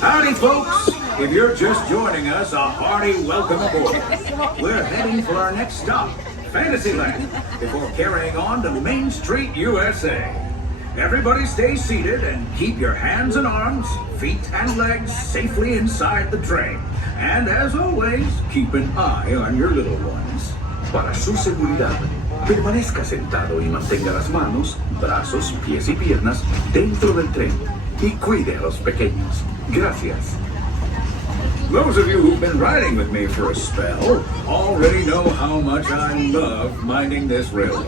Howdy, folks. If you're just joining us, a hearty welcome aboard. We're heading for our next stop, Fantasyland, before carrying on to Main Street, USA. Everybody stay seated and keep your hands and arms, feet and legs safely inside the train. And as always, keep an eye on your little ones. Para su seguridad, permanezca sentado y mantenga las manos, brazos, pies y piernas dentro del tren y cuide a los pequeños. Gracias. Those of you who've been riding with me for a spell already know how much I love minding this railroad.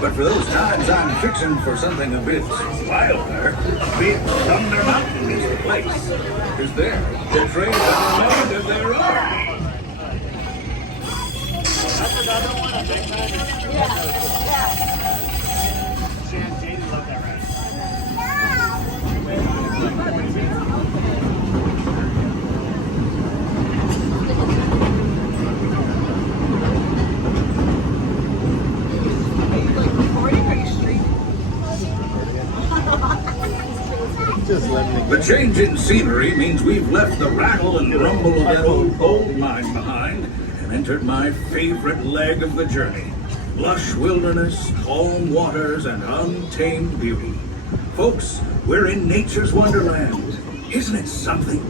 But for those times I'm fixing for something a bit wilder, Big Thunder Mountain is the place. Because there, the trains have a mind of their own. That's another one, a big time. Jaden loved that ride. The change in scenery means we've left the rattle and rumble of that old gold mine behind and entered my favorite leg of the journey. Lush wilderness, calm waters, and untamed beauty. Folks, we're in nature's wonderland. Isn't it something?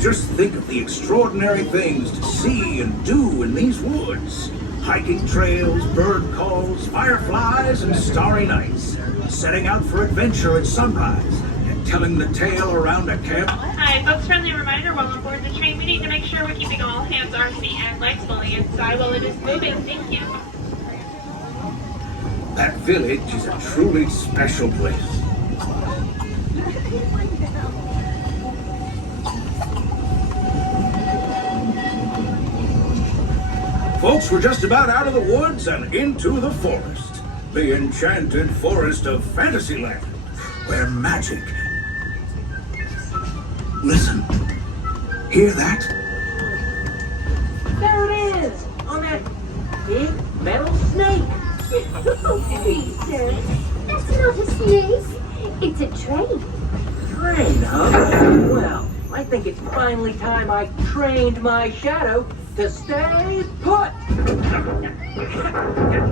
Just think of the extraordinary things to see and do in these woods. Hiking trails, bird calls, fireflies, and starry nights. Setting out for adventure at sunrise and telling the tale around a camp. Hi, folks, friendly reminder while on board the train, we need to make sure we're keeping all hands, arms, feet, and legs fully inside while it is moving. Thank you. That village is a truly special place. Folks, we're just about out of the woods and into the forest. The enchanted forest of Fantasyland, where magic... Listen. Hear that? There it is! On that big metal snake! Oh, please, sir. That's not a snake. It's a train. Train, huh? Well, I think it's finally time I trained my shadow to stay put!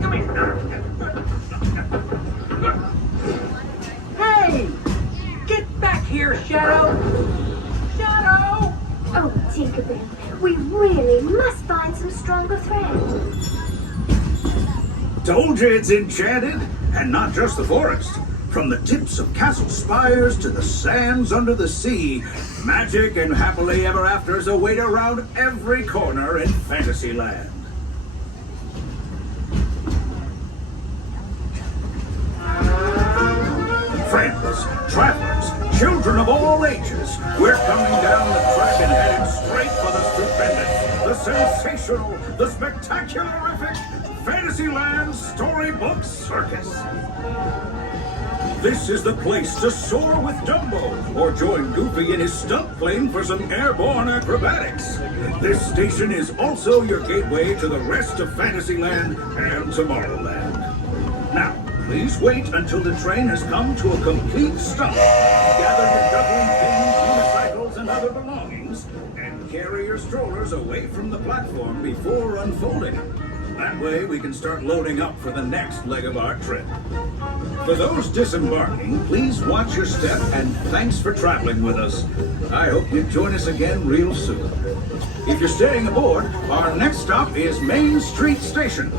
Come here! Hey! Get back here, Shadow! Shadow! Oh, Tinkerbell, we really must find some stronger thread. Told you it's enchanted, and not just the forest. From the tips of castle spires to the sands under the sea, magic and happily ever afters await around every corner in Fantasyland. Friends, travelers, children of all ages, we're coming down the track and headed straight for the stupendous, the sensational, the spectacularific Fantasyland Storybook Circus. This is the place to soar with Dumbo, or join Goofy in his stunt plane for some airborne acrobatics. This station is also your gateway to the rest of Fantasyland and Tomorrowland. Now, please wait until the train has come to a complete stop. Gather your juggling pins, unicycles, and other belongings, and carry your strollers away from the platform before unfolding. That way we can start loading up for the next leg of our trip. For those disembarking, please watch your step and thanks for traveling with us. I hope you join us again real soon. If you're staying aboard, our next stop is Main Street Station.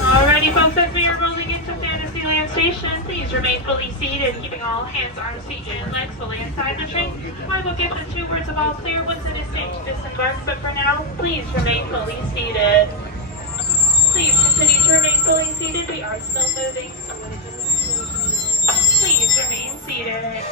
Alrighty, folks, as we are rolling into Fantasyland Station, please remain fully seated, keeping all hands, arms, feet, and legs fully inside the train. I will give the 2 words of all clear once it is safe to disembark, but for now, please remain fully seated. Please continue to remain fully seated. We are still moving, so please remain seated.